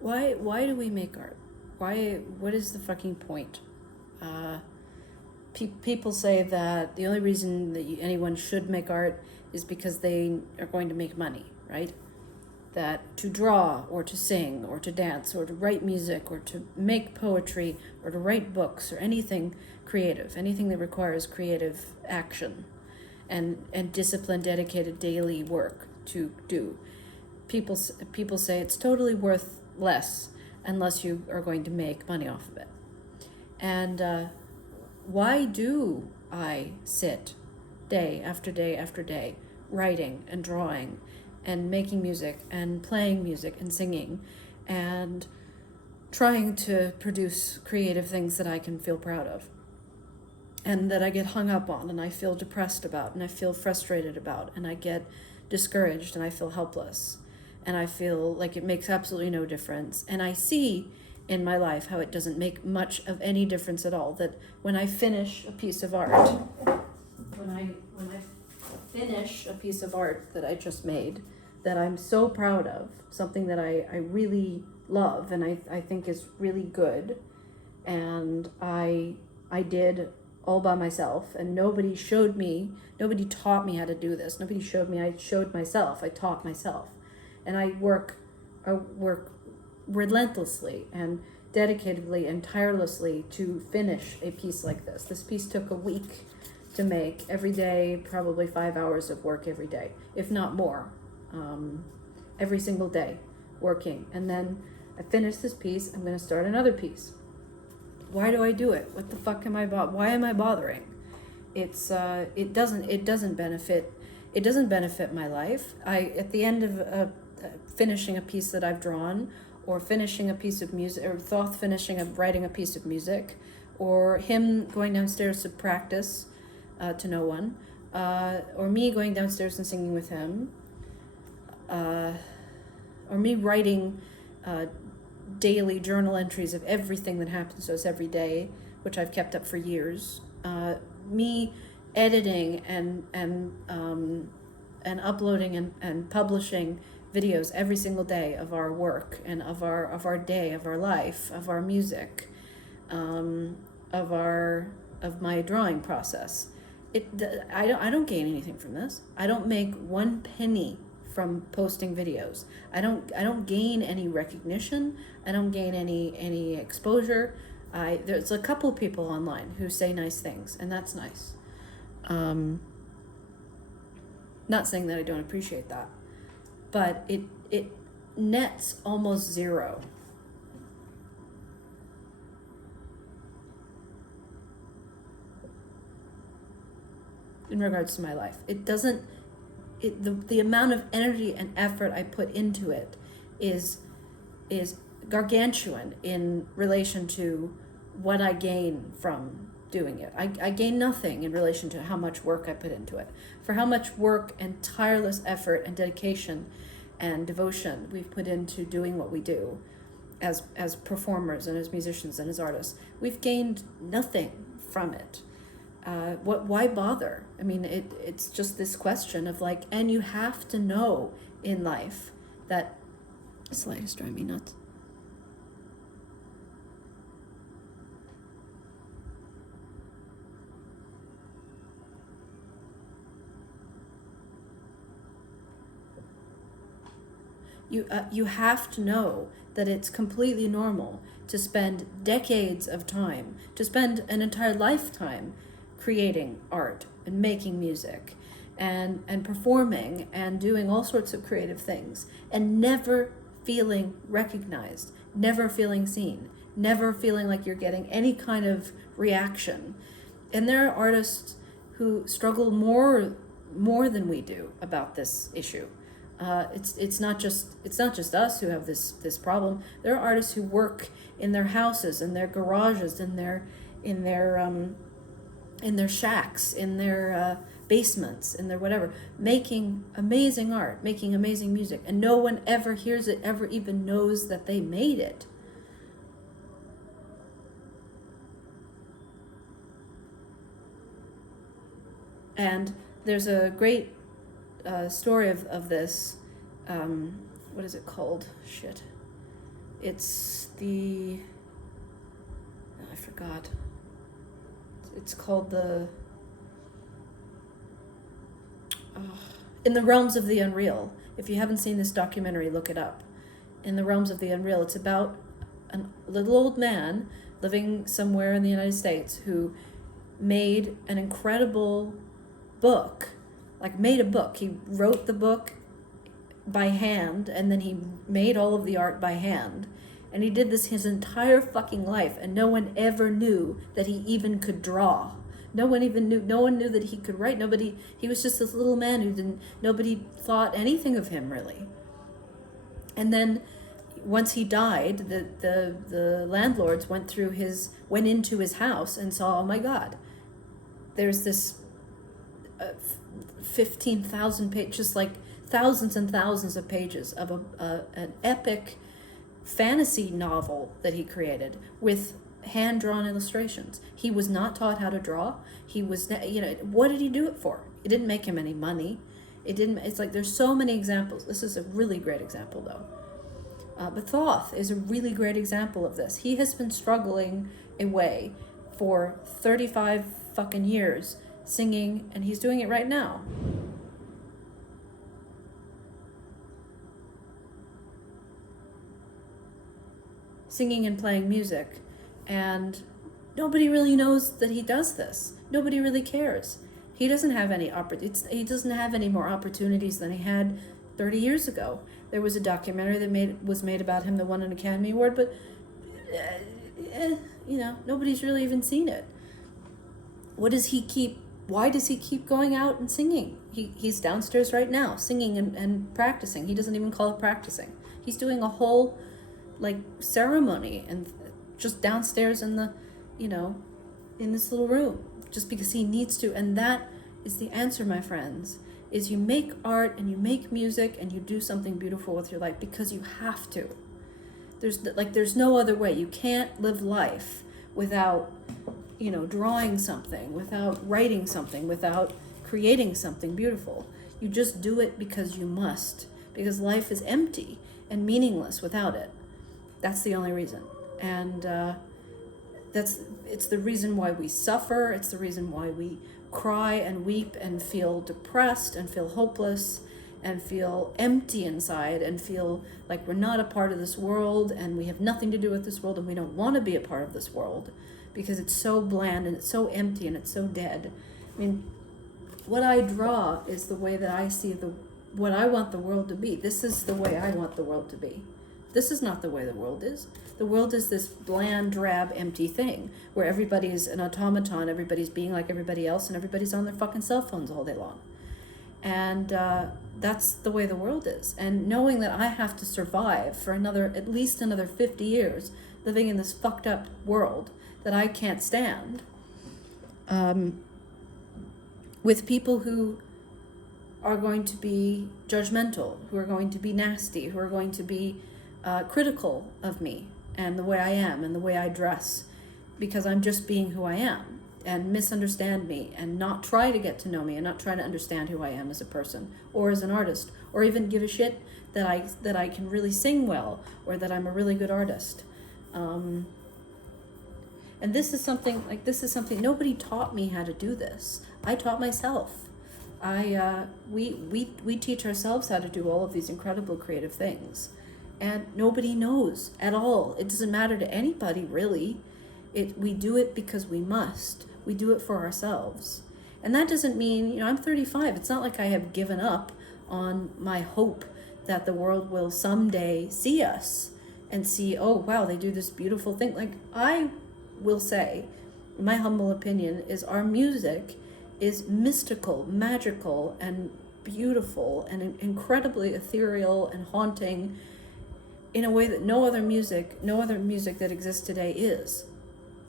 Why do we make art? What is the fucking point? People say that the only reason that anyone should make art is because they are going to make money, right? That to draw or to sing or to dance or to write music or to make poetry or to write books or anything creative, anything that requires creative action and disciplined, dedicated daily work to do. People say it's totally worth less unless you are going to make money off of it. And why do I sit day after day after day writing and drawing and making music and playing music and singing and trying to produce creative things that I can feel proud of and that I get hung up on and I feel depressed about and I feel frustrated about and I get discouraged and I feel helpless and I feel like it makes absolutely no difference, and I see in my life how it doesn't make much of any difference at all, that when I finish a piece of art, when I finish a piece of art that I just made, that I'm so proud of, something that I really love and I think is really good, and I did all by myself, and nobody taught me how to do this. Nobody showed me, I showed myself, I taught myself. And I work relentlessly and dedicatedly and tirelessly to finish a piece like this. This piece took a week to make, every day, probably 5 hours of work every day, if not more, every single day working. And then I finish this piece, I'm going to start another piece. Why do I do it? What the fuck am I why am I bothering? It doesn't benefit my life. At the end of finishing a piece that I've drawn, or finishing a piece of music, or Thoth finishing of writing a piece of music, or him going downstairs to practice to no one, or me going downstairs and singing with him, or me writing daily journal entries of everything that happens to us every day, which I've kept up for years, me editing and uploading and publishing videos every single day of our work and of our day, of our life, of our music, of my drawing process. I don't gain anything from this. I don't make 1 penny from posting videos. I don't gain any recognition. I don't gain any exposure. There's a couple of people online who say nice things, and that's nice. Not saying that I don't appreciate that, but it nets almost zero. In regards to my life, the amount of energy and effort I put into it is gargantuan in relation to what I gain from doing it. I gain nothing in relation to how much work I put into it. For how much work and tireless effort and dedication and devotion we've put into doing what we do as performers and as musicians and as artists, we've gained nothing from it. Why bother? I mean, it's just this question of like, and you have to know in life that this light is driving me nuts. You have to know that it's completely normal to spend decades of time, to spend an entire lifetime creating art and making music and performing and doing all sorts of creative things and never feeling recognized, never feeling seen, never feeling like you're getting any kind of reaction. And there are artists who struggle more than we do about this issue. It's not just us who have this problem. There are artists who work in their houses, in their garages, in their shacks, in their basements, in their whatever, making amazing art, making amazing music, and no one ever hears it, ever even knows that they made it. And there's a great story of this. What is it called? Shit. It's the, I forgot. It's called the, In the Realms of the Unreal. If you haven't seen this documentary, look it up. In the Realms of the Unreal, it's about a little old man living somewhere in the United States who made an incredible book, made a book. He wrote the book by hand, and then he made all of the art by hand. And he did this his entire fucking life, and no one ever knew that he even could draw. No one knew that he could write. He was just this little man nobody thought anything of him, really. And then once he died, the landlords went into his house and saw, oh my God, there's this 15,000 pages, just like thousands and thousands of pages of an epic fantasy novel that he created with hand-drawn illustrations. He was not taught how to draw. He was, what did he do it for? It didn't make him any money. It's like there's so many examples. This is a really great example, though. But Thoth is a really great example of this. He has been struggling away for 35 fucking years singing, and he's doing it right now. Singing and playing music, and nobody really knows that he does this. Nobody really cares. He doesn't have any he doesn't have any more opportunities than he had 30 years ago. There was a documentary that was made about him that won an Academy Award, but nobody's really even seen it. Why does he keep going out and singing? He's downstairs right now singing and practicing. He doesn't even call it practicing. He's doing a whole ceremony and just downstairs in the, in this little room, just because he needs to. And that is the answer, my friends, is you make art and you make music and you do something beautiful with your life because you have to. There's no other way. You can't live life without, drawing something, without writing something, without creating something beautiful. You just do it because you must, because life is empty and meaningless without it. That's the only reason. And it's the reason why we suffer. It's the reason why we cry and weep and feel depressed and feel hopeless and feel empty inside and feel like we're not a part of this world and we have nothing to do with this world and we don't want to be a part of this world because it's so bland and it's so empty and it's so dead. I mean, what I draw is the way that I see what I want the world to be. This is the way I want the world to be. This is not the way the world is. The world is this bland, drab, empty thing where everybody's an automaton, everybody's being like everybody else, and everybody's on their fucking cell phones all day long. And that's the way the world is. And knowing that I have to survive for at least another 50 years living in this fucked up world that I can't stand, with people who are going to be judgmental, who are going to be nasty, who are going to be critical of me and the way I am and the way I dress because I'm just being who I am, and misunderstand me and not try to get to know me and not try to understand who I am as a person or as an artist, or even give a shit that I can really sing well or that I'm a really good artist. And this is something nobody taught me how to do this. I taught myself. We teach ourselves how to do all of these incredible creative things. And nobody knows at all. It doesn't matter to anybody, really. We do it because we must. We do it for ourselves. And that doesn't mean, I'm 35. It's not like I have given up on my hope that the world will someday see us and see, oh, wow, they do this beautiful thing. Like, I will say, my humble opinion is our music is mystical, magical, and beautiful, and incredibly ethereal and haunting in a way that no other music that exists today is.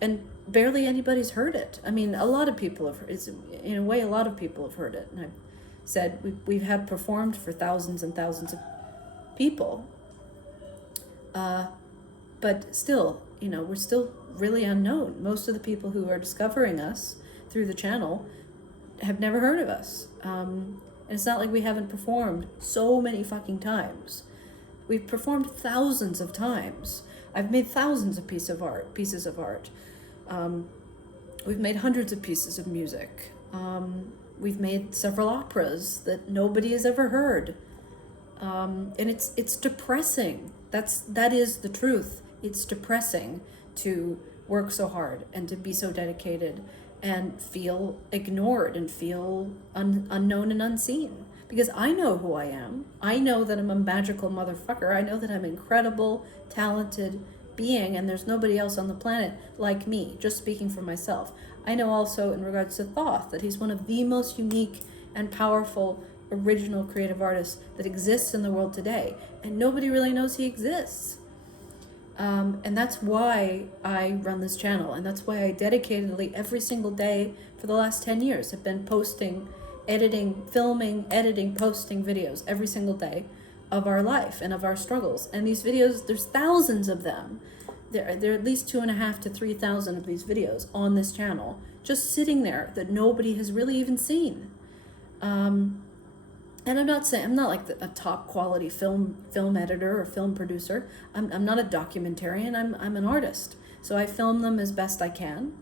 And barely anybody's heard it. I mean, a lot of people have heard it. In a way, a lot of people have heard it. And I've said we've had performed for thousands and thousands of people. But still, we're still really unknown. Most of the people who are discovering us through the channel have never heard of us. And it's not like we haven't performed so many fucking times. We've performed thousands of times. I've made thousands of pieces of art. We've made hundreds of pieces of music. We've made several operas that nobody has ever heard. And it's depressing. That is the truth. It's depressing to work so hard and to be so dedicated and feel ignored and feel unknown and unseen. Because I know who I am. I know that I'm a magical motherfucker. I know that I'm an incredible, talented being, and there's nobody else on the planet like me, just speaking for myself. I know also in regards to Thoth that he's one of the most unique and powerful original creative artists that exists in the world today, and nobody really knows he exists. And that's why I run this channel, and that's why I dedicatedly every single day for the last 10 years have been posting, editing, filming, editing, posting videos every single day of our life and of our struggles. And these videos, there's thousands of them. There are at least 2,500 to 3,000 of these videos on this channel, just sitting there that nobody has really even seen. And I'm not like a top quality film editor or film producer. I'm not a documentarian. I'm an artist. So I film them as best I can.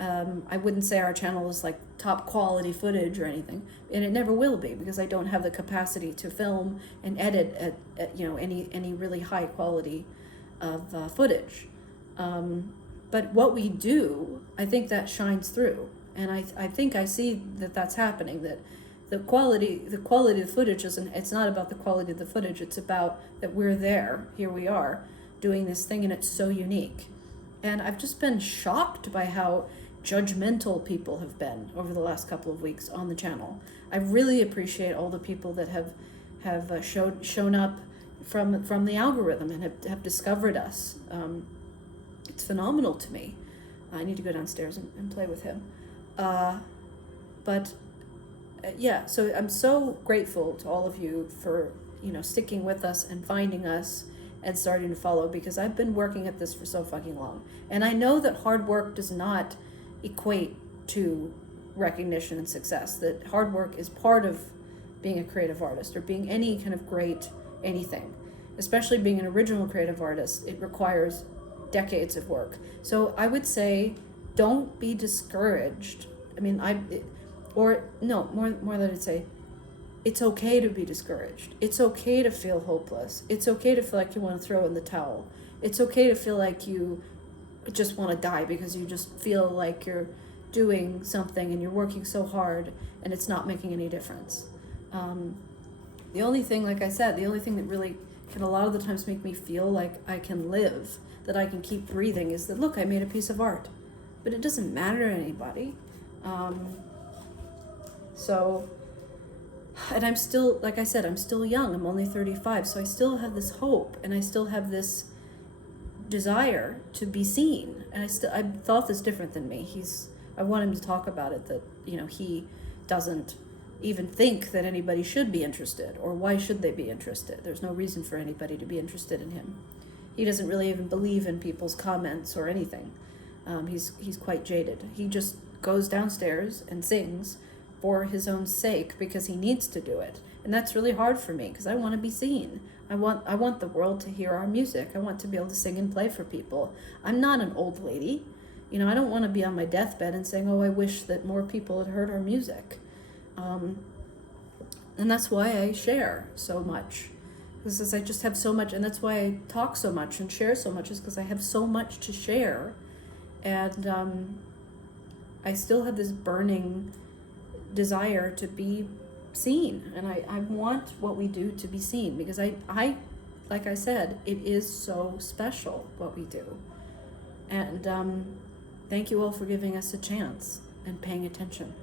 I wouldn't say our channel is like top quality footage or anything, and it never will be, because I don't have the capacity to film and edit at any really high quality of footage. But what we do, I think that shines through, and I think I see that that's happening. That the quality of the footage isn't. It's not about the quality of the footage. It's about that we're there. Here we are doing this thing, and it's so unique. And I've just been shocked by how judgmental people have been over the last couple of weeks on the channel. I really appreciate all the people that have shown up from the algorithm and have discovered us. It's phenomenal to me. I need to go downstairs and play with him. Yeah, so I'm so grateful to all of you for sticking with us and finding us and starting to follow, because I've been working at this for so fucking long. And I know that hard work does not equate to recognition and success, that hard work is part of being a creative artist or being any kind of great anything. Especially being an original creative artist, it requires decades of work. So I would say, don't be discouraged. I mean, more than I'd say, it's okay to be discouraged. It's okay to feel hopeless. It's okay to feel like you want to throw in the towel. It's okay to feel like you just want to die because you just feel like you're doing something and you're working so hard and it's not making any difference. The only thing, like I said, the only thing that really can a lot of the times make me feel like I can live, that I can keep breathing, is that, look, I made a piece of art. But it doesn't matter to anybody. And I'm still, like I said, I'm still young. I'm only 35, so I still have this hope, and I still have this desire to be seen. And I thought this different than me. I want him to talk about it, that he doesn't even think that anybody should be interested, or why should they be interested? There's no reason for anybody to be interested in him. He doesn't really even believe in people's comments or anything. He's quite jaded. He just goes downstairs and sings for his own sake because he needs to do it. And that's really hard for me, because I want to be seen. I want the world to hear our music. I want to be able to sing and play for people. I'm not an old lady. I don't want to be on my deathbed and saying, oh, I wish that more people had heard our music. And that's why I share so much. Because I just have so much, and that's why I talk so much and share so much, is because I have so much to share. And I still have this burning desire to be seen, and I want what we do to be seen, because I like I said, it is so special what we do. And thank you all for giving us a chance and paying attention.